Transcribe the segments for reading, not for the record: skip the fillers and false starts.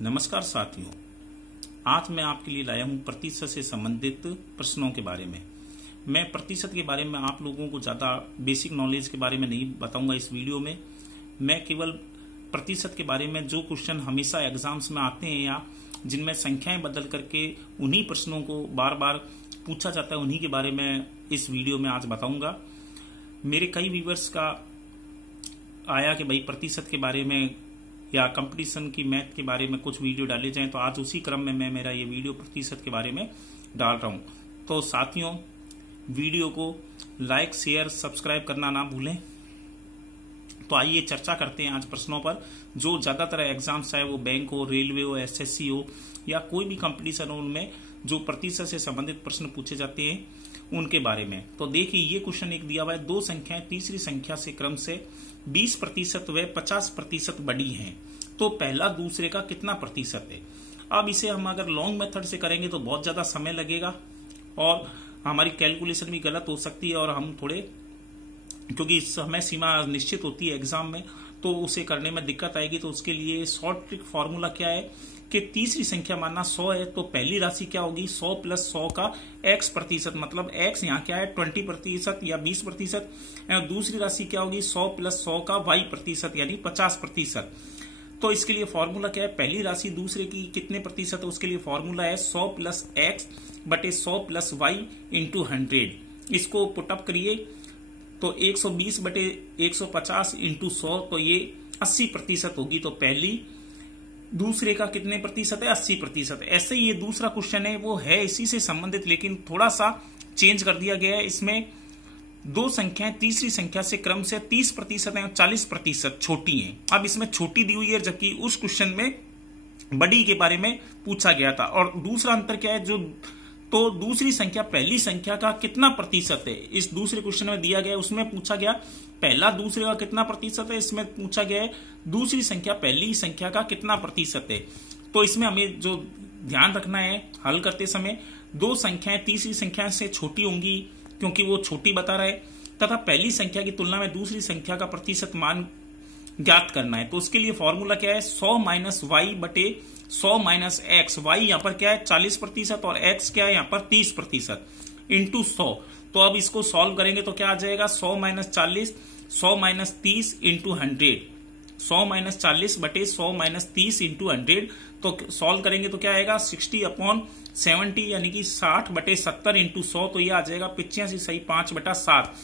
नमस्कार साथियों, आज मैं आपके लिए लाया हूं प्रतिशत से संबंधित प्रश्नों के बारे में। मैं प्रतिशत के बारे में आप लोगों को ज़्यादा बेसिक नॉलेज के बारे में नहीं बताऊंगा इस वीडियो में। मैं केवल प्रतिशत के बारे में जो क्वेश्चन हमेशा एग्जाम्स में आते हैं या जिनमें संख्याएं बदल करके उन्हीं प्रश्नों को बार बार पूछा जाता है, उन्हीं के बारे में इस वीडियो में आज बताऊंगा। मेरे कई व्यूअर्स का आया कि भाई प्रतिशत के बारे में या कंपटीशन की मैथ के बारे में कुछ वीडियो डाले जाएं, तो आज उसी क्रम में मैं मेरा ये वीडियो प्रतिशत के बारे में डाल रहा हूं। तो साथियों, वीडियो को लाइक, शेयर, सब्सक्राइब करना ना भूलें। तो आइए चर्चा करते हैं आज प्रश्नों पर, जो ज्यादातर एग्जाम्स चाहे वो बैंक हो, रेलवे हो, एसएससी हो या कोई भी कंपटीशन हो, उनमें जो प्रतिशत से संबंधित प्रश्न पूछे जाते हैं उनके बारे में। तो देखिए, ये क्वेश्चन एक दिया हुआ है, दो संख्याएं तीसरी संख्या से क्रम से 20% व 50% बड़ी हैं, तो पहला दूसरे का कितना प्रतिशत है। अब इसे हम अगर लॉन्ग मेथड से करेंगे तो बहुत ज्यादा समय लगेगा और हमारी कैलकुलेशन भी गलत हो सकती है, और हम थोड़े, क्योंकि समय सीमा निश्चित होती है एग्जाम में, तो उसे करने में दिक्कत आएगी। तो उसके लिए शॉर्ट ट्रिक फॉर्मूला क्या है कि तीसरी संख्या मानना 100 है, तो पहली राशि क्या होगी 100 + 100 का x प्रतिशत, मतलब x यहाँ क्या है 20% या 20%। दूसरी राशि क्या होगी 100 + 100 का y प्रतिशत यानी 50%। तो इसके लिए फॉर्मूला क्या है, पहली राशि दूसरे की कितने प्रतिशत है, उसके लिए फॉर्मूला है 100 + x बटे 100 + y × 100। इसको पुटअप करिए तो 120 बटे 150 × 100, तो ये 80% होगी। तो पहली दूसरे का कितने प्रतिशत है 80%। ऐसे ही ये दूसरा क्वेश्चन है, वो है इसी से संबंधित, लेकिन थोड़ा सा चेंज कर दिया गया है। इसमें दो संख्याएं तीसरी संख्या से क्रम से 30% है, 40% छोटी हैं। अब इसमें छोटी दी हुई है, जबकि उस क्वेश्चन में बड़ी के बारे में पूछा गया था। और दूसरा अंतर क्या है, तो दूसरी संख्या पहली संख्या का कितना प्रतिशत है, इस दूसरे क्वेश्चन में दिया गया, उसमें पूछा गया पहला दूसरे का कितना प्रतिशत है, इसमें पूछा गया है दूसरी संख्या पहली संख्या का कितना प्रतिशत है। तो इसमें हमें जो ध्यान रखना है हल करते समय, दो संख्याएं तीसरी संख्या से छोटी होंगी क्योंकि वो छोटी बता रहा है, तथा पहली संख्या की तुलना में दूसरी संख्या का प्रतिशत मान ज्ञात करना है। तो उसके लिए फॉर्मूला क्या है 100 - y बटे 100 - x। y यहाँ पर क्या है 40% और x क्या है यहाँ पर 30% इंटू 100। तो अब इसको सॉल्व करेंगे तो क्या आ जाएगा 100 - 40 100 - 30 × 100। 100 - 40 बटे 100 - 30 × 100। तो सॉल्व करेंगे तो क्या आएगा 60/70 यानी कि 60/70 × 100। तो ये आ जाएगा 85 सही 5/7।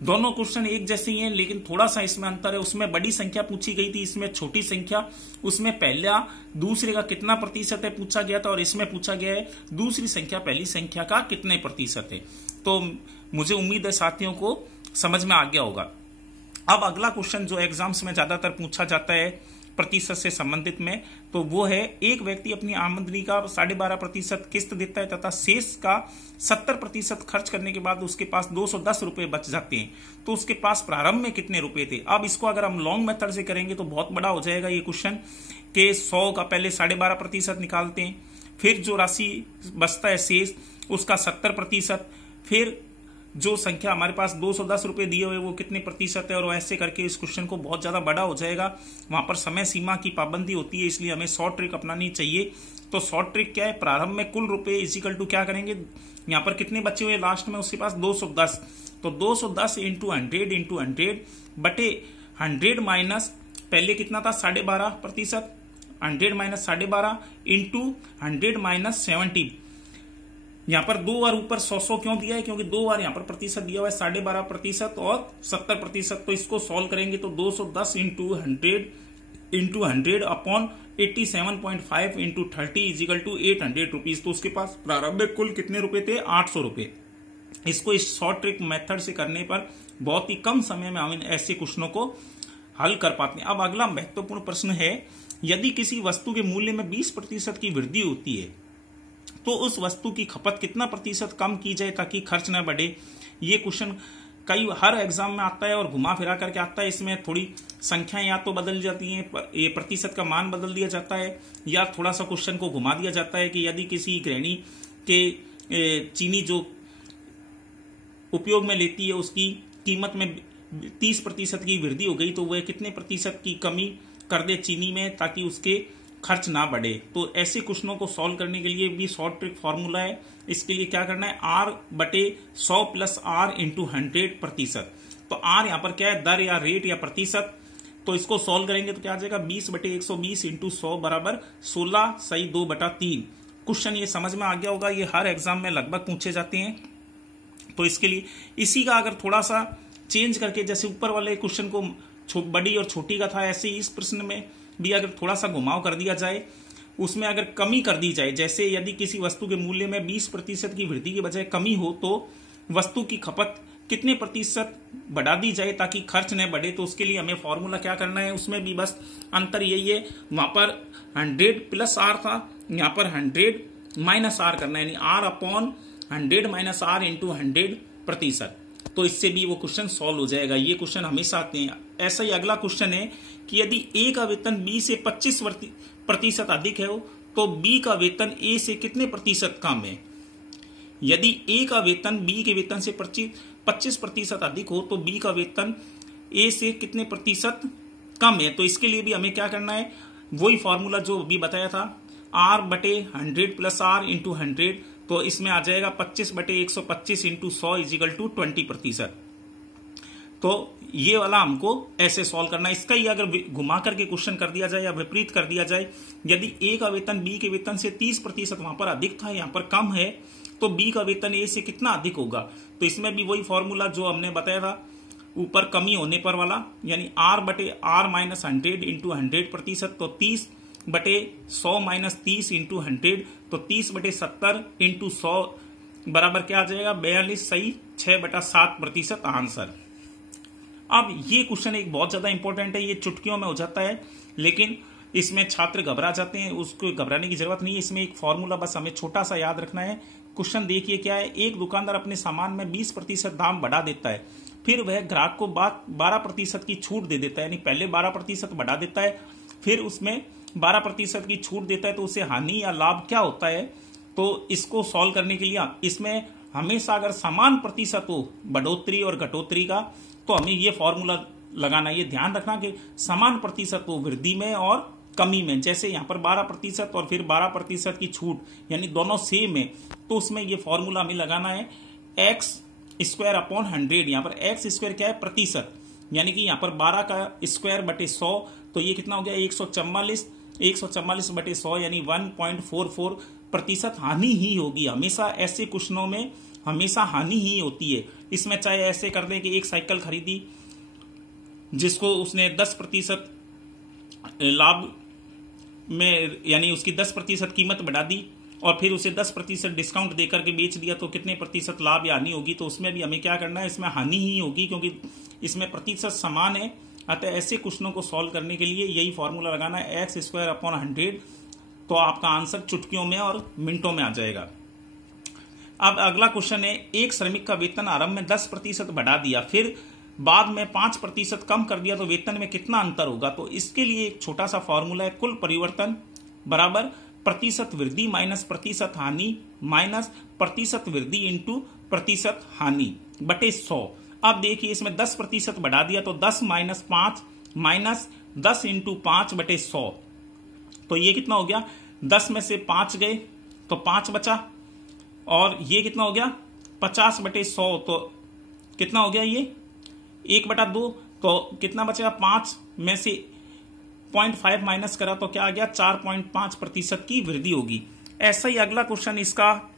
दोनों क्वेश्चन एक जैसे ही हैं, लेकिन थोड़ा सा इसमें अंतर है। उसमें बड़ी संख्या पूछी गई थी, इसमें छोटी संख्या। उसमें पहला दूसरे का कितना प्रतिशत है पूछा गया था, और इसमें पूछा गया है दूसरी संख्या पहली संख्या का कितने प्रतिशत है। तो मुझे उम्मीद है साथियों को समझ में आ गया होगा। अब अगला क्वेश्चन जो एग्जाम्स में ज्यादातर पूछा जाता है प्रतिशत से संबंधित में, तो वो है एक व्यक्ति अपनी आमदनी का 12.5% किस्त देता है तथा शेष का 70% खर्च करने के बाद उसके पास 210 रुपए बच जाते हैं, तो उसके पास प्रारंभ में कितने रुपए थे। अब इसको अगर हम लॉन्ग मेथड से करेंगे तो बहुत बड़ा हो जाएगा ये क्वेश्चन, कि 100 का पहले 12.5% निकालते हैं, फिर जो राशि बचता है शेष उसका 70%, फिर जो संख्या हमारे पास 210 रुपए दिए हुए वो कितने प्रतिशत है, और ऐसे करके इस क्वेश्चन को बहुत ज्यादा बड़ा हो जाएगा। वहां पर समय सीमा की पाबंदी होती है, इसलिए हमें शॉर्ट ट्रिक अपनानी चाहिए। तो शॉर्ट ट्रिक क्या है, प्रारंभ में कुल रुपए इक्वल टू क्या करेंगे, यहाँ पर कितने बचे हुए लास्ट में उसके पास 210, तो 210 × 100 बटे 100 माइनस पहले कितना था 12.5%, 100 माइनस 12.5 इंटू 100 - 70। यहाँ पर दो बार ऊपर 100 क्यों दिया है, क्योंकि दो बार यहाँ पर प्रतिशत दिया हुआ है 12.5% और 70%। तो इसको सॉल्व करेंगे तो 210 × 100 अपॉन 87.5 × 30 = 800 रुपीज। तो उसके पास प्रारंभिक कुल कितने रुपए थे 800 रुपए। इसको इस शॉर्ट ट्रिक मेथड से करने पर बहुत ही कम समय में हम ऐसे क्वेश्चनों को हल कर पाते हैं। अब अगला महत्वपूर्ण प्रश्न है, यदि किसी वस्तु के मूल्य में 20% की वृद्धि होती है तो उस वस्तु की खपत कितना प्रतिशत कम की जाए ताकि खर्च न बढ़े। ये क्वेश्चन हर एग्जाम में आता है और घुमा फिरा करके आता है। इसमें थोड़ी संख्याएं या तो बदल जाती हैं, ये प्रतिशत का मान बदल दिया जाता है, या थोड़ा सा क्वेश्चन को घुमा दिया जाता है कि यदि किसी गृहिणी के चीनी जो उपयोग में लेती है उसकी कीमत में 30% की वृद्धि हो गई तो वह कितने प्रतिशत की कमी कर दे चीनी में, ताकि उसके खर्च ना बढ़े। तो ऐसे क्वेश्चनों को सॉल्व करने के लिए भी शॉर्ट ट्रिक फॉर्मूला है। इसके लिए क्या करना है, R/100 प्लस R इंटू 100%। तो R यहाँ पर क्या है, दर या रेट या प्रतिशत। तो इसको सॉल्व करेंगे तो क्या आ जाएगा, 20/120 इंटू 100 बराबर 16 सही 2/3। क्वेश्चन ये समझ में आ गया होगा, ये हर एग्जाम में लगभग पूछे जाते हैं। तो इसके लिए इसी का अगर थोड़ा सा चेंज करके, जैसे ऊपर वाले क्वेश्चन को बड़ी और छोटी का था, ऐसे ही इस प्रश्न में भी अगर थोड़ा सा घुमाव कर दिया जाए, उसमें अगर कमी कर दी जाए, जैसे यदि किसी वस्तु के मूल्य में 20% की वृद्धि के बजाय कमी हो तो वस्तु की खपत कितने प्रतिशत बढ़ा दी जाए ताकि खर्च न बढ़े। तो उसके लिए हमें फॉर्मूला क्या करना है, उसमें भी बस अंतर यही है, वहां पर 100 प्लस R था, यहाँ पर 100 माइनस R करना है, यानी R/100 माइनस R इंटू 100%। तो इससे भी वो क्वेश्चन सॉल्व हो जाएगा। ये क्वेश्चन हमेशा आते हैं। ऐसा ही अगला क्वेश्चन है कि यदि A का वेतन B से 25% अधिक है तो B का वेतन A से कितने प्रतिशत कम है। यदि A का वेतन B के वेतन से 25% अधिक हो तो B का वेतन A से कितने प्रतिशत कम है। तो इसके लिए भी हमें क्या करना है, वही फॉर्मूला जो अभी बताया था, R/100 प्लस R इंटू 100। तो इसमें आ जाएगा 25/125 इंटू 100 इजिकल टू 20%। तो ये वाला हमको ऐसे सॉल्व करना है। इसका ही अगर घुमा करके क्वेश्चन कर दिया जाए या विपरीत कर दिया जाए, यदि A का वेतन B के वेतन से 30% वहां पर अधिक था, यहाँ पर कम है, तो B का वेतन A से कितना अधिक होगा। तो इसमें भी वही फॉर्मूला जो हमने बताया था ऊपर कमी होने पर वाला, यानी R/R माइनस 100 इंटू 100%। तो 30/100 माइनस 30 इंटू 100, तो 30/70 इंटू 100 बराबर क्या आ जाएगा, 42 सही 6/7% आंसर। अब ये क्वेश्चन एक बहुत ज्यादा इंपॉर्टेंट है, ये चुटकियों में हो जाता है, लेकिन इसमें छात्र घबरा जाते हैं, उसको घबराने की जरूरत नहीं है। इसमें एक फॉर्मूला बस हमें छोटा सा याद रखना है। क्वेश्चन देखिए क्या है, एक दुकानदार अपने सामान में 20% दाम बढ़ा देता है, फिर वह ग्राहक को 12% की छूट दे देता है, यानी पहले 12% बढ़ा देता है, फिर उसमें 12% की छूट देता है, तो उसे हानि या लाभ क्या होता है। तो इसको सॉल्व करने के लिए इसमें हमेशा अगर समान प्रतिशत हो बढ़ोतरी और घटोतरी का, तो हमें ये फॉर्मूला लगाना। ये ध्यान रखना कि समान प्रतिशत हो वृद्धि में और कमी में। जैसे यहाँ पर 12% और फिर 12% की छूट, यानी दोनों सेम है, तो उसमें ये फॉर्मूला हमें लगाना है x²/100। यहाँ पर x² क्या है, प्रतिशत, यानी कि यहाँ पर 12 का स्क्वायर बटे 100, तो ये कितना हो गया 144, 144/100 यानी 1.44% हानि ही होगी। हमेशा ऐसे क्वेश्चनों में हमेशा हानि ही होती है। इसमें चाहे ऐसे कर दें कि एक साइकिल खरीदी जिसको उसने 10% लाभ में, यानी उसकी 10% कीमत बढ़ा दी और फिर उसे 10% डिस्काउंट देकर के बेच दिया, तो कितने प्रतिशत लाभ या हानि होगी। तो उसमें भी हमें क्या करना है, इसमें हानि ही होगी क्योंकि इसमें प्रतिशत समान है। अतः ऐसे क्वेश्चनों को सॉल्व करने के लिए यही फॉर्मूला लगाना है x²/100। तो आपका आंसर चुटकियों में और मिनटों में आ जाएगा। अब अगला क्वेश्चन है, एक श्रमिक का वेतन आरंभ में 10% बढ़ा दिया, फिर बाद में 5% कम कर दिया, तो वेतन में कितना अंतर होगा। तो इसके लिए एक छोटा सा फॉर्मूला है, कुल परिवर्तन बराबर प्रतिशत वृद्धि माइनस प्रतिशत हानि माइनस प्रतिशत वृद्धि इंटू प्रतिशत हानि बटे 100। अब देखिए इसमें 10% बढ़ा दिया, तो 10 माइनस 5 माइनस 10 इंटू 5/100। तो ये कितना हो गया, 10 में से 5 गए तो 5 बचा, और ये कितना हो गया 50/100, तो कितना हो गया ये 1/2, तो कितना बचेगा 5 में से 0.5 माइनस करा तो क्या आ गया 4.5% की वृद्धि होगी। ऐसा ही अगला क्वेश्चन, इसका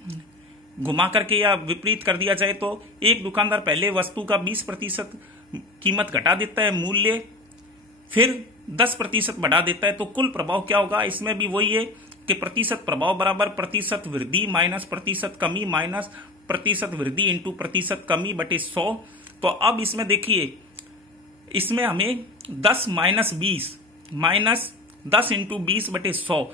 घुमा करके या विपरीत कर दिया जाए तो एक दुकानदार पहले वस्तु का 20% कीमत घटा देता है मूल्य, फिर 10% बढ़ा देता है, तो कुल प्रभाव क्या होगा। इसमें भी वही है कि प्रतिशत प्रभाव बराबर प्रतिशत वृद्धि माइनस प्रतिशत कमी माइनस प्रतिशत वृद्धि इंटू प्रतिशत कमी बटे 100। तो अब इसमें देखिए, इसमें हमें 10 माइनस 20 माइनस 10 इंटू 20/100,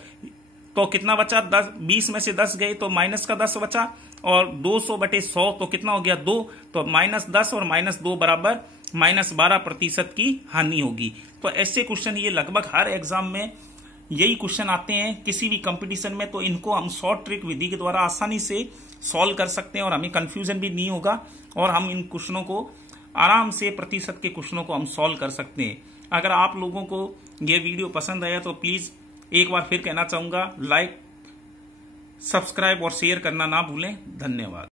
तो कितना बचा 20 में से 10 गए तो माइनस का 10 बचा, और 200/100 तो कितना हो गया 2, तो माइनस 10 और माइनस 2 बराबर माइनस 12% की हानि होगी। तो ऐसे क्वेश्चन ये लगभग हर एग्जाम में यही क्वेश्चन आते हैं किसी भी कंपटीशन में, तो इनको हम शॉर्ट ट्रिक विधि के द्वारा आसानी से सॉल्व कर सकते हैं और हमें कंफ्यूजन भी नहीं होगा, और हम इन क्वेश्चनों को आराम से प्रतिशत के क्वेश्चनों को हम सॉल्व कर सकते हैं। अगर आप लोगों को यह वीडियो पसंद आया तो प्लीज एक बार फिर कहना चाहूंगा, लाइक, सब्सक्राइब और शेयर करना ना भूलें। धन्यवाद।